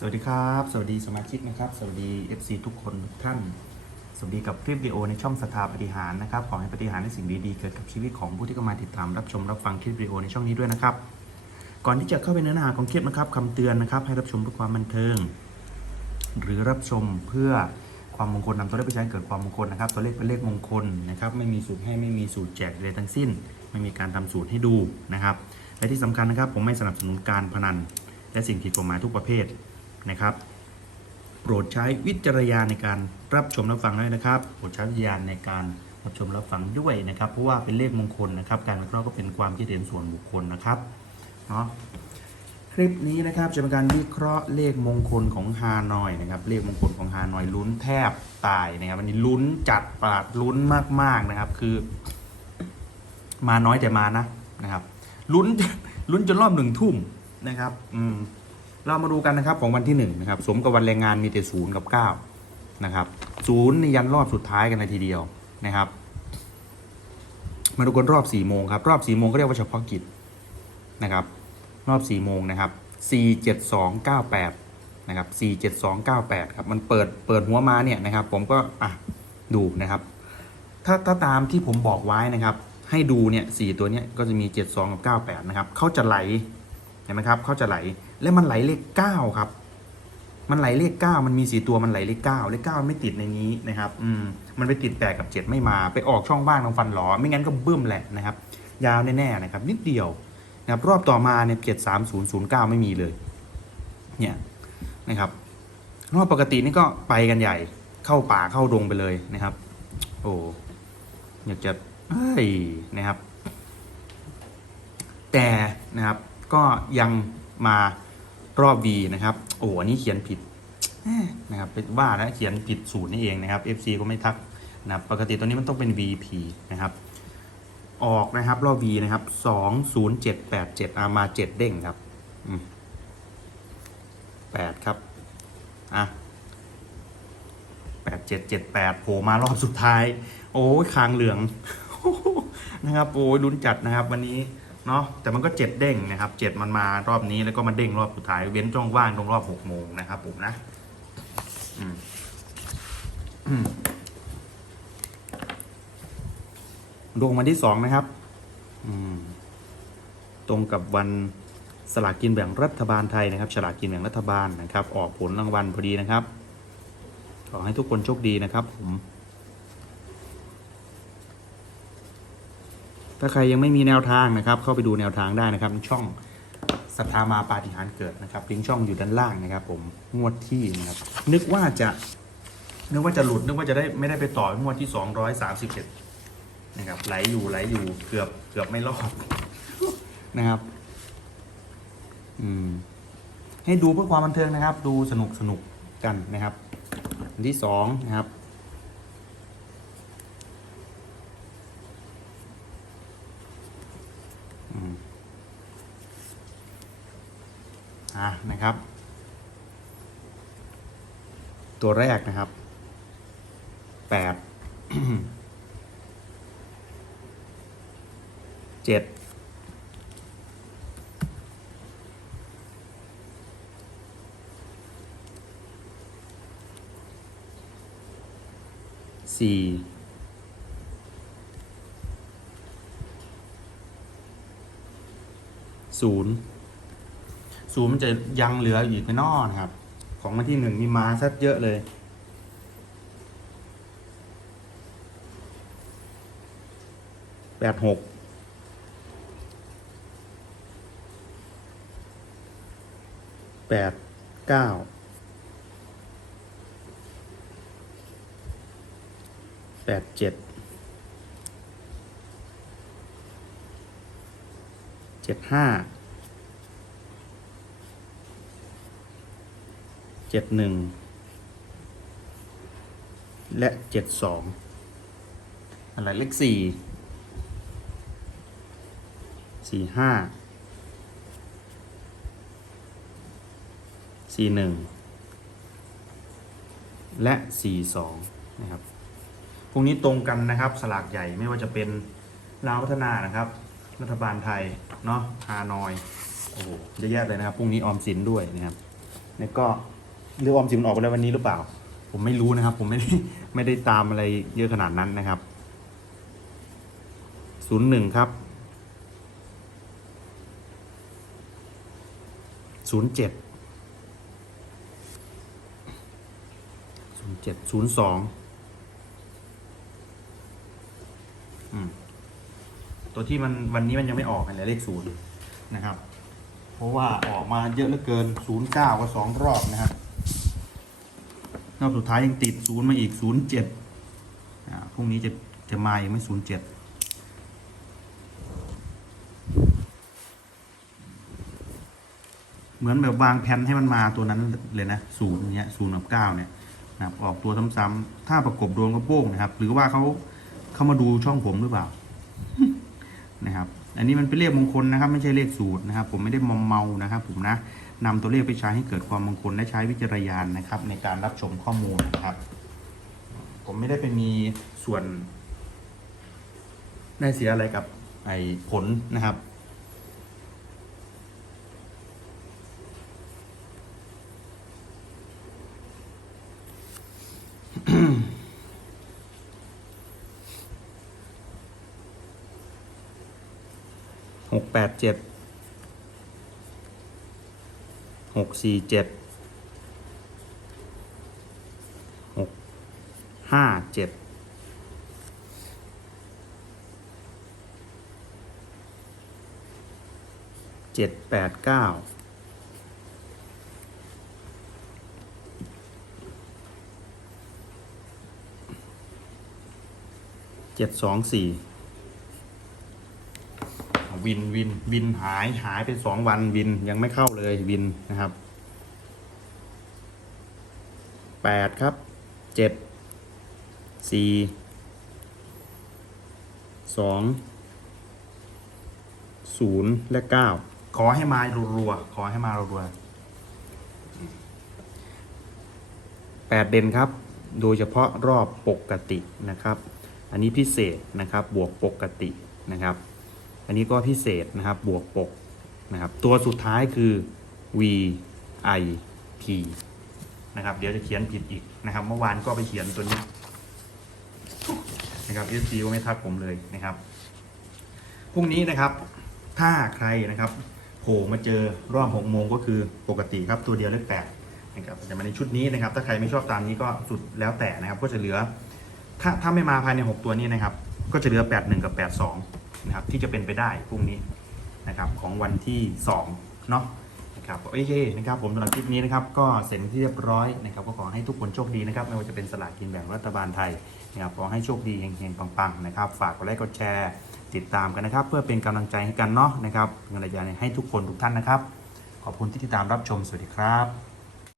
สวัสดีครับ สวัสดีสมาชิกนะครับ สวัสดี FC ทุกคนทุกท่าน สวัสดีกับคลิปวิดีโอในช่องสถาปฏิหารนะครับ ขอให้ปฏิหารในสิ่งดีๆ เกิดกับชีวิตของผู้ที่เข้ามาติดตามรับชมรับฟังคลิปวิดีโอในช่องนี้ด้วยนะครับ ก่อนที่จะเข้าไปเนื้อหาของคลิปนะครับคำเตือนนะครับ ให้รับชมเพื่อความบันเทิง หรือรับชมเพื่อความมงคลนำตัวเลขไปใช้เกิดความมงคลนะครับ ตัวเลขเป็นเลขมงคลนะครับ ไม่มีสูตรให้ไม่มีสูตรแจกเลยทั้งสิ้น ไม่มีการทำสูตรให้ดูนะครับ และที่สำคัญนะครับ ผมไม่สนับสนุนการพนัน และสิ่งผิดกฎหมายทุกประเภท นะครับ โปรดใช้วิจารณญาณในการรับชมรับฟังด้วยนะครับ โปรดใช้วิจารณญาณในการรับชมรับฟังด้วยนะครับ เพราะว่าเป็นเลขมงคลนะครับ การวิเคราะห์ก็เป็นความคิดเห็นส่วนบุคคลนะครับเนาะคลิปนี้นะครับจะเป็นการวิเคราะห์เลขมงคลของฮานอยนะครับ เลขมงคลของฮานอยลุ้นแทบตายนะครับวันนี้ลุ้นจัดประหลาดลุ้นมากๆนะครับคือ มาน้อยแต่มานะนะครับลุ้นลุ้นจนรอบหนึ่งทุ่มนะครับ อืม เรามาดูกันนะครับของวันที่หนึ่งนะครับสมกับวันแรงงานมีแต่ศูนย์กับเก้านะครับศูนย์ในยันรอบสุดท้ายกันเลยทีเดียวนะครับ มาดูกันรอบสี่โมงครับรอบสี่โมงก็เรียกว่าเฉพาะกิจนะครับ รอบ4โมงนะครับ47298นะครับ47298ครับมันเปิดเปิดหัวมาเนี่ยนะครับ ผมก็อะดูนะครับ ถ้าถ้าตามที่ผมบอกไว้นะครับ ให้ดูเนี่ยสตัวเนี้ยก็จะมี 72 กับ 98 นะครับเขาจะไหล ห็นไหมครับเขาจะไหลและมันไหลเลข9ครับ มันไหลเลข9มันมี4ตัวมันไหลเลข9เลข9ไม่ติดในนี้นะครับ อืมมันไปติด8กับ7ไม่มาไปออกช่องว่างตรงฟันหลอไม่งั้นก็บึ้มแหละนะครับ ยาวแน่ๆนะครับ นิดเดียวนะครับรอบต่อมาเนี่ยเจ็ดสามศูนย์ศูนย์เก้าไม่มีเลย เนี่ยนะครับรอบปกตินี่ก็ไปกันใหญ่เข้าป่าเข้าดงไปเลยนะครับ โอ้อยากจะเอ้ยนะครับ แต่นะครับ ก็ยังมารอบ V นะครับ โอ้อันนี้เขียนผิดนะครับเป็นว่านะเขียนผิดสูตรนี่เองนะครับ FC ก็ไม่ทักนะครับปกติตัวนี้มันต้องเป็น VP นะครับ ออกนะครับรอบ V นะครับสองศูนย์เจ็ดแปดเจ็ดอามาเจ็ดเด้งครับแปดครับอะแปดเจ็ดเจ็ดแปดโผล่มารอบสุดท้าย โอ้ยคางเหลืองนะครับโอ้ยลุ้นจัดนะครับ วันนี้ เนาะแต่มันก็เจ็ดเด้งนะครับเจ็ดมันมารอบนี้แล้วก็มาเด้งรอบสุดท้ายเว้นช่องว่างตรงรอบหกโมงนะครับผมนะอืมอืมดวงวันที่สองนะครับตรงกับวันสลากกินแบ่งรัฐบาลไทยนะครับฉลากกินแบ่งรัฐบาลนะครับ ออกผลรางวัลพอดีนะครับ ขอให้ทุกคนโชคดีนะครับผม ถ้าใครยังไม่มีแนวทางนะครับ เข้าไปดูแนวทางได้นะครับ ช่องศรัทธามาปาฏิหาริย์เกิดนะครับลิงก์ช่องอยู่ด้านล่างนะครับ ผมงวดที่นะครับนึกว่าจะนึกว่าจะหลุดนึกว่าจะได้ไม่ได้ไปต่องวดที่สองร้อยสามสิบเจ็ดนะครับ ไหลอยู่ไหลอยู่เกือบเกือบไม่รอดนะครับ อืม ให้ดูเพื่อความบันเทิงนะครับ ดูสนุกสนุกกันนะครับ อันที่สองนะครับ อืมอ่ะนะครับ ตัวแรกนะครับแปดเจ็ดสี่ศูนย์ ศูนย์มันจะยังเหลืออีกไม่นอนะครับ ของวันที่หนึ่งมีมาซัดเยอะเลย แปดหกแปดเก้าแปดเจ็ดเจ็ดห้า เจ็ดหนึ่งและเจ็ดสองอะไรเลขสี่สี่ห้าสี่หนึ่งและสี่สองนะครับพวกนี้ตรงกันนะครับ สลากใหญ่ไม่ว่าจะเป็นลาวพัฒนานะครับ รัฐบาลไทยเนาะฮานอยโอ้โหเยอะแยะเลยนะครับพรุ่งนี้ออมสินด้วยนะครับนี่ก็ เรือออมสินมันออกไปแล้ววันนี้หรือเปล่า ผมไม่รู้นะครับ ผมไม่ได้ไม่ได้ตามอะไรเยอะขนาดนั้นนะครับศูนย์หนึ่งครับศูนย์เจ็ดศูนย์เจ็ดศูนย์สองตัวที่มันวันนี้มันยังไม่ออกเลยเลขศูนย์นะครับ เพราะว่าออกมาเยอะเหลือเกินศูนย์เก้าก็สองรอบนะครับ รอบสุดท้ายยังติดศูนย์มาอีกศูนย์เจ็ดพรุ่งนี้จะจะมาอีกไม่ศูนย์เจ็ดเหมือนแบบวางแผนให้มันมาตัวนั้นเลยนะศูนย์เนี้ยศูนย์กับเก้าเนี่ยนะครับออกตัวซ้ำๆถ้าประกบดวงก็โป้งนะครับ หรือว่าเขาเข้ามาดูช่องผมหรือเปล่า นะครับ อันนี้มันเป็นเลขมงคลนะครับไม่ใช่เลขสูตรนะครับ ผมไม่ได้มอมเมานะครับ ผมนะนำตัวเลขไปใช้ให้เกิดความมงคลและใช้วิจารณญาณนะครับ ในการรับชมข้อมูลนะครับ ผมไม่ได้ไปมีส่วนได้เสียอะไรกับไอ้ผลนะครับห กแปดเจ็ดหกสี่เจ็ดหกห้าเจ็ดเจ็ดแปดเก้าเจ็ดสองสี่ วินวินวินหายหายไปสองวันวินยังไม่เข้าเลยวินนะครับแปดครับเจ็ดสี่สองศูนย์และเก้าขอให้มารัวๆขอให้มารัวๆแปดเด่นครับ โดยเฉพาะรอบปกตินะครับ อันนี้พิเศษนะครับบวกปกตินะครับ อันนี้ก็พิเศษนะครับบวกปกนะครับตัวสุดท้ายคือ V I P นะครับเดี๋ยวจะเขียนผิดอีกนะครับ เมื่อวานก็ไปเขียนตัวนี้นะครับ S C ก็ไม่ทักผมเลยนะครับพรุ่งนี้นะครับถ้าใครนะครับโผล่มาเจอรอบหกโมงก็คือปกติครับตัวเดียวเลขแปดนะครับจะมาในชุดนี้นะครับ ถ้าใครไม่ชอบตามนี้ก็สุดแล้วแต่นะครับ ก็จะเหลือ ถ้าถ้าไม่มาภายใน 6 ตัวนี้นะครับ ก็จะเหลือ 81 กับ 82 นะครับที่จะเป็นไปได้พรุ่งนี้นะครับของวันที่2เนาะนะครับโอเคนะครับผมสำหรับคลิปนี้นะครับก็เสร็จที่เรียบร้อยนะครับก็ขอให้ทุกคนโชคดีนะครับไม่ว่าจะเป็นสลากกินแบ่งรัฐบาลไทยนะครับขอให้โชคดีเฮงๆปังๆนะครับฝากกดไลค์กดแชร์ ติดตามกันนะครับ เพื่อเป็นกำลังใจให้กันเนาะนะครับเป็นกำลังใจให้ทุกคนทุกท่านนะครับ ขอบคุณที่ติดตามรับชมสวัสดีครับ